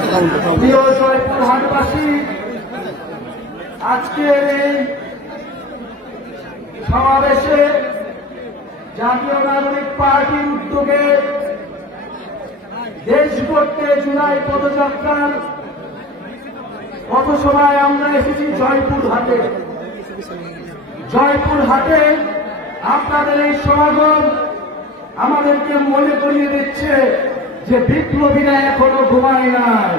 প্রিয় জয়পুরহাটবাসী, আজকের এই সমাবেশে জাতীয় নাগরিক পার্টির উদ্যোগে দেশ গড়তে জুলাই পদযাত্রার পথসভায় আমরা এসেছি জয়পুরহাটে। জয়পুরহাটে আপনাদের এই সমাগম আমাদেরকে মনে করিয়ে দিচ্ছে যে বিপ্লবীরা এখনো ঘুমায় নাই,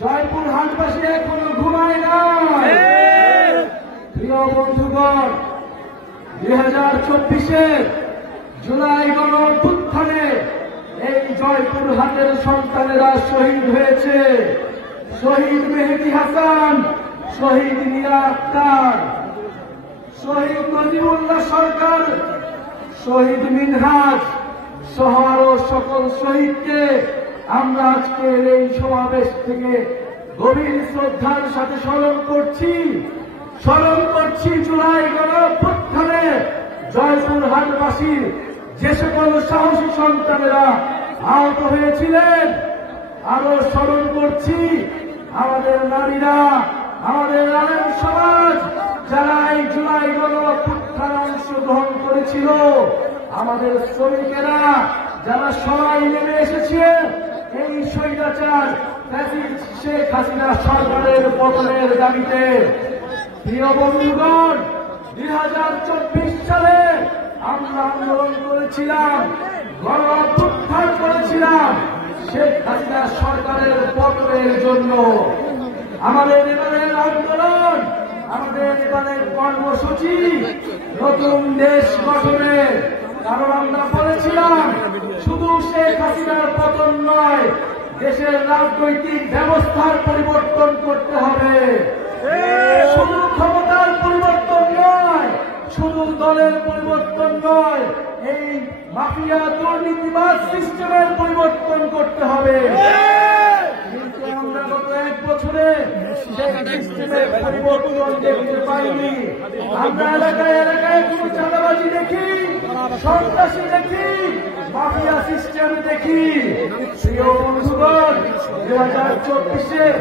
জয়পুরহাটবাসী এখনো ঘুমায় নাই। প্রিয় বন্ধুগণ, 2024 জুলাই গণ অভ্যুত্থানে এই জয়পুরহাটের সন্তানেরা শহীদ হয়েছে। শহীদ মেহেদী হাসান, শহীদ মীরা আক্তার, শহীদ নজিবুল্লাহ সরকার, শহীদ মিনহাজ সহ আরো সকল শহীদকে আমরা আজকের এই সমাবেশ থেকে গভীর শ্রদ্ধার সাথে স্মরণ করছি। জুলাই গণ অভ্যুত্থানে জয়পুরহাটবাসীর যে সকল সাহসী সন্তানেরা আহত হয়েছিলেন। আরো স্মরণ করছি আমাদের নারীরা, আমাদের আলেম সমাজ যারা এই জুলাই গণ অভ্যুত্থানে অংশগ্রহণ করেছিল, আমাদের শ্রমিকেরা যারা সবাই নেমে এসেছে এই স্বৈরাচার শেখ হাসিনা সরকারের পতনের দাবিতে। প্রিয় বন্ধুগণ, 2024 সালে আমরা আন্দোলন করেছিলাম, গণ অভ্যুত্থান করেছিলাম শেখ হাসিনা সরকারের পতনের জন্য। আমাদের এবারের আন্দোলন, আমাদের এবারের কর্মসূচি নতুন দেশ গঠনের। কারণ আমরা বলেছিলাম শুধু শেখ হাসিনার পতন নয়, দেশের রাজনৈতিক ব্যবস্থার পরিবর্তন করতে হবে। শুধু ক্ষমতার পরিবর্তন নয়, শুধু দলের পরিবর্তন নয়, এই মাফিয়া দুর্নীতিবাদ সিস্টেমের পরিবর্তন করতে হবে। কিন্তু আমরা গত 1 বছরে সেই সিস্টেমের পরিবর্তন দেখতে পাইনি। আমরা এলাকায় এলাকায় কোন চাঁদাবাজি দেখি, সন্ত্রাসী দেখি, মাফিয়া সিস্টেম দেখি। প্রিয় বন্ধুগণ, 2024